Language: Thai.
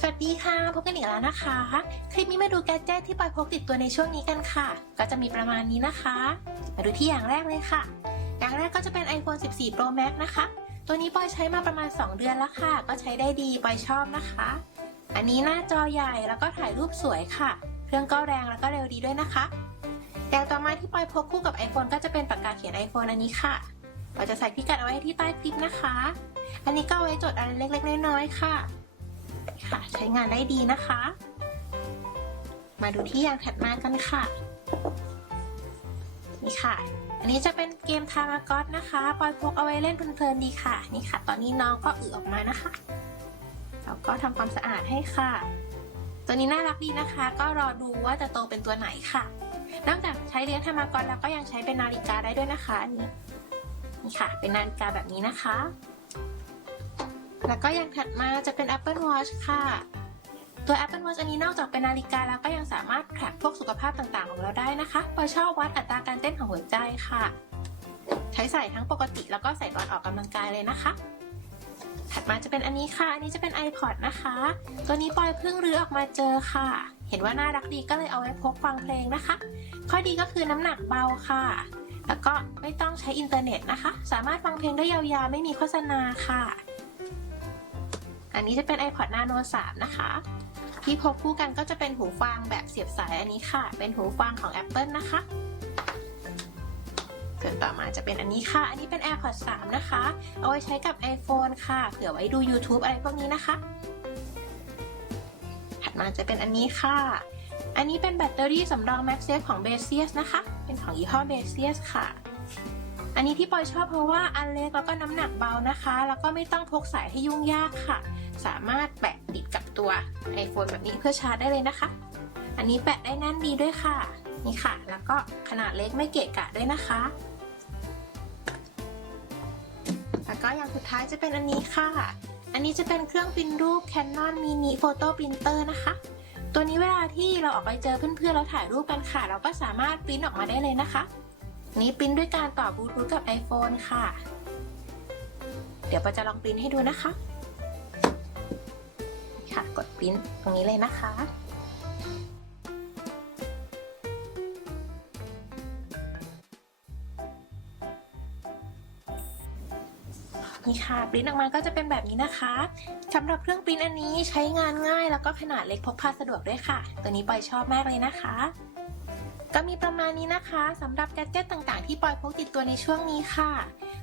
สวัสดีค่ะ พบกันอีกแล้วนะคะ คลิปนี้มาดูแกดเจิตที่ปอยพกติดตัวในช่วงนี้กันค่ะ ก็จะมีประมาณนี้นะคะ มาดูที่อย่างแรกเลยค่ะ อย่างแรกก็จะเป็น iPhone 14 Pro Max นะคะ ตัวนี้ปอยใช้มาประมาณ 2 เดือนแล้วค่ะ ก็ใช้ได้ดีปอยชอบนะคะ อันนี้หน้าจอใหญ่แล้วก็ถ่ายรูปสวยค่ะ เครื่องก็แรงแล้วก็เร็วดีด้วยนะคะอย่างต่อมาที่ปอยพกคู่กับ iPhone ก็จะเป็นปากกาเขียน iPhone อันนี้ค่ะเราจะใส่พิกัดเอาไว้ที่ใต้คลิปนะคะ อันนี้ก็ไว้จดอะไรเล็กๆน้อยๆค่ะ ค่ะ ใช้งานได้ดีนะคะ มาดูที่อย่างถัดมากันค่ะ นี่ค่ะ อันนี้จะเป็นเกมทามากอสนะคะ ปอยพกเอาไว้เล่นเพลินๆดีค่ะ นี่ค่ะ ตอนนี้น้องก็อึออกมานะคะเราก็ทำความสะอาดให้ค่ะ ตัวนี้น่ารักดีนะคะ ก็รอดูว่าจะโตเป็นตัวไหนค่ะ นอกจากใช้เลี้ยงทามากอสแล้วก็ยังใช้เป็นนาฬิกาได้ด้วยนะคะอันนี้นี่ค่ะ เป็นนาฬิกาแบบนี้นะคะ แล้วก็อย่างถัดมาจะเป็น Apple Watch ค่ะ ตัว Apple Watch อันนี้นอกจากเป็นนาฬิกาแล้วก็ยังสามารถแทร็กพวกสุขภาพต่างๆ ของเราได้นะคะปอยชอบวัดอัตราการเต้นของหัวใจค่ะ ใช้ใส่ทั้งปกติแล้วก็ใส่ก่อนออกกำลังกายเลยนะคะ ถัดมาจะเป็นอันนี้ค่ะ อันนี้จะเป็น iPod นะคะ ตัวนี้ปอยเพิ่งรื้อออกมาเจอค่ะ เห็นว่าน่ารักดีก็เลยเอาไว้พกฟังเพลงนะคะ ข้อดีก็คือน้ำหนักเบาค่ะ แล้วก็ไม่ต้องใช้อินเทอร์เน็ตนะคะ สามารถฟังเพลงได้ยาวๆ ไม่มีโฆษณาค่ะ อันนี้จะเป็น iPod Nano 3 นะคะ ที่พกคู่กันก็จะเป็นหูฟังแบบเสียบสายอันนี้ค่ะ เป็นหูฟังของ Apple นะคะส่วนต่อมาจะเป็นอันนี้ค่ะ อันนี้เป็น AirPods 3 นะคะ เอาไว้ใช้กับ iPhone ค่ะ เผื่อไว้ดู YouTube อะไรพวกนี้นะคะ ถัดมาจะเป็นอันนี้ค่ะ อันนี้เป็นแบตเตอรี่สำรอง MagSafe ของ b a s i u s นะคะ เป็นของยี่ห้อ b a s i u s ค่ะอันนี้ที่ปอยชอบเพราะว่าอันเล็กแล้วก็น้ำหนักเบานะคะ แล้วก็ไม่ต้องพกสายให้ยุ่งยากค่ะ สามารถแปะติดกับตัว iPhone แบบนี้เพื่อชาร์จได้เลยนะคะ อันนี้แปะได้แน่นดีด้วยค่ะ นี่ค่ะ แล้วก็ขนาดเล็กไม่เกะกะด้วยนะคะ แล้วก็อย่างสุดท้ายจะเป็นอันนี้ค่ะ อันนี้จะเป็นเครื่องปริ้นรูป Canon Mini Photo Printer นะคะตัวนี้เวลาที่เราออกไปเจอเพื่อนๆเราถ่ายรูปกันค่ะ เราก็สามารถปริ้นออกมาได้เลยนะคะ นี้ปริ้นด้วยการต่อบลูทูธกับ iPhone ค่ะ เดี๋ยวปาจะลองปริ้นให้ดูนะคะ ปริ้นตรงนี้เลยนะคะ นี่ค่ะปริ้นออกมาก็จะเป็นแบบนี้นะคะสำหรับเครื่องปริ้นอันนี้ใช้งานง่ายแล้วก็ขนาดเล็กพกพาสะดวกด้วยค่ะ ตัวนี้ปอยชอบมากเลยนะคะก็มีประมาณนี้นะคะสำหรับแกดเจิตต่างๆ ที่ปอยพกติดตัวในช่วงนี้ค่ะ